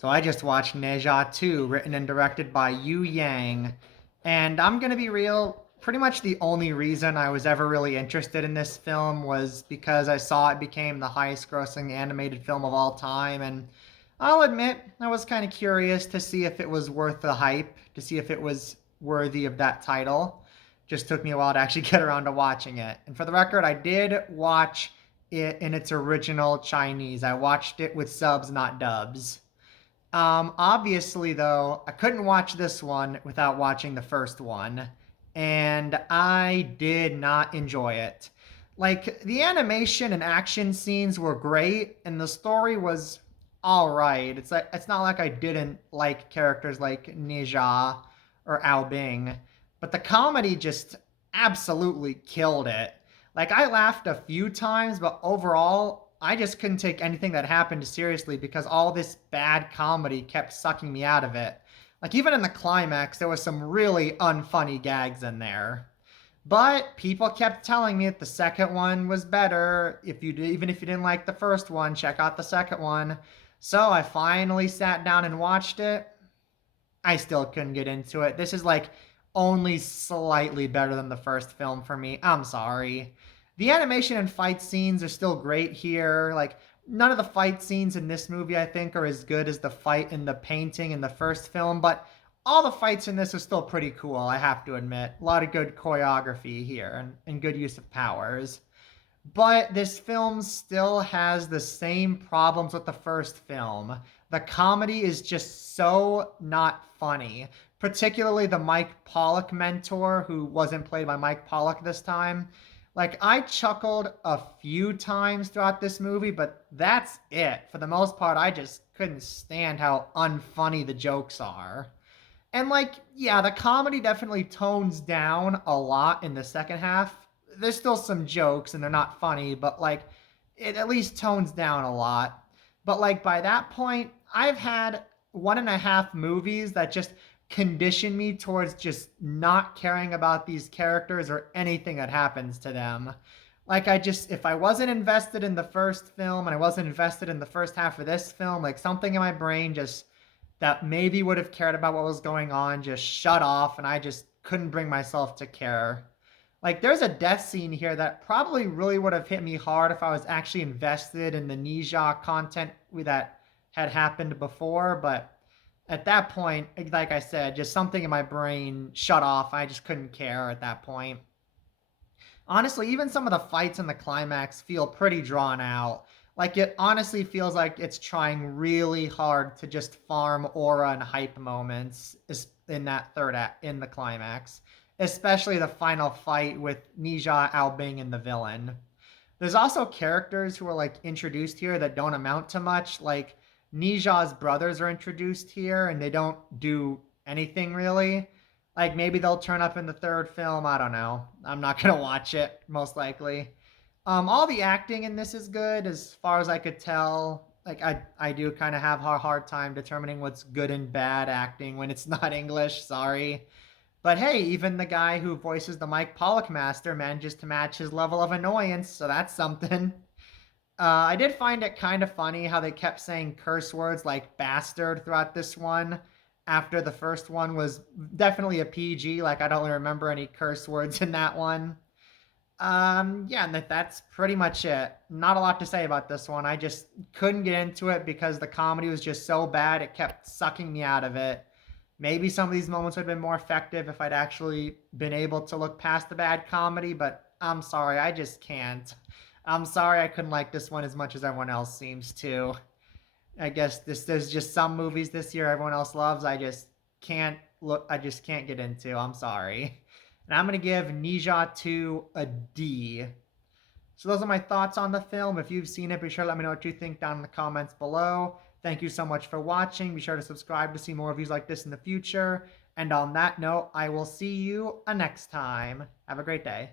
So I just watched Ne Zha 2, written and directed by Yu Yang. And I'm going to be real, pretty much the only reason I was ever really interested in this film was because I saw it became the highest grossing animated film of all time. And I'll admit, I was kind of curious to see if it was worth the hype, to see if it was worthy of that title. Just took me a while to actually get around to watching it. And for the record, I did watch it in its original Chinese. I watched it with subs, not dubs. Obviously, though, I couldn't watch this one without watching the first one, and I did not enjoy it. Like, the animation and action scenes were great, and the story was all right. It's not like I didn't like characters like Nija or Ao Bing, but the comedy just absolutely killed it. Like, I laughed a few times, but overall, I just couldn't take anything that happened seriously because all this bad comedy kept sucking me out of it. Like, even in the climax, there was some really unfunny gags in there. But people kept telling me that the second one was better. Even if you didn't like the first one, check out the second one. So I finally sat down and watched it. I still couldn't get into it. This is like only slightly better than the first film for me. I'm sorry. The animation and fight scenes are still great here. Like, none of the fight scenes in this movie, I think, are as good as the fight in the painting in the first film, but all the fights in this are still pretty cool, I have to admit. A lot of good choreography here and good use of powers. But this film still has the same problems with the first film. The comedy is just so not funny, particularly the Mike Pollock mentor, who wasn't played by Mike Pollock this time. Like, I chuckled a few times throughout this movie, but that's it. For the most part, I just couldn't stand how unfunny the jokes are. And like, yeah, the comedy definitely tones down a lot in the second half. There's still some jokes and they're not funny, but like it at least tones down a lot. But like by that point, I've had one and a half movies that just condition me towards just not caring about these characters or anything that happens to them. Like if I wasn't invested in the first film and I wasn't invested in the first half of this film, like something in my brain just that maybe would have cared about what was going on just shut off and I just couldn't bring myself to care. Like there's a death scene here that probably really would have hit me hard if I was actually invested in the Nija content that had happened before, but at that point, like I said, just something in my brain shut off. I just couldn't care at that point. Honestly, even some of the fights in the climax feel pretty drawn out. Like it honestly feels like it's trying really hard to just farm aura and hype moments in that third act in the climax, especially the final fight with Nija Ao Bing and the villain. There's also characters who are like introduced here that don't amount to much. Like Nija's brothers are introduced here and they don't do anything really. Like maybe they'll turn up in the third film. I don't know. I'm not gonna watch it most likely. All the acting in this is good as far as I could tell. Like I do kind of have a hard time determining what's good and bad acting when it's not English. Sorry. But hey, even the guy who voices the Mike Pollock master manages to match his level of annoyance, so that's something. I did find it kind of funny how they kept saying curse words like bastard throughout this one after the first one was definitely a PG. Like, I don't really remember any curse words in that one. Yeah, and that's pretty much it. Not a lot to say about this one. I just couldn't get into it because the comedy was just so bad, it kept sucking me out of it. Maybe some of these moments would have been more effective if I'd actually been able to look past the bad comedy, but I'm sorry, I just can't. I'm sorry I couldn't like this one as much as everyone else seems to. I guess there's just some movies this year everyone else loves. I just can't get into. I'm sorry. And I'm gonna give Nija 2 a D. So those are my thoughts on the film. If you've seen it, be sure to let me know what you think down in the comments below. Thank you so much for watching. Be sure to subscribe to see more reviews like this in the future. And on that note, I will see you next time. Have a great day.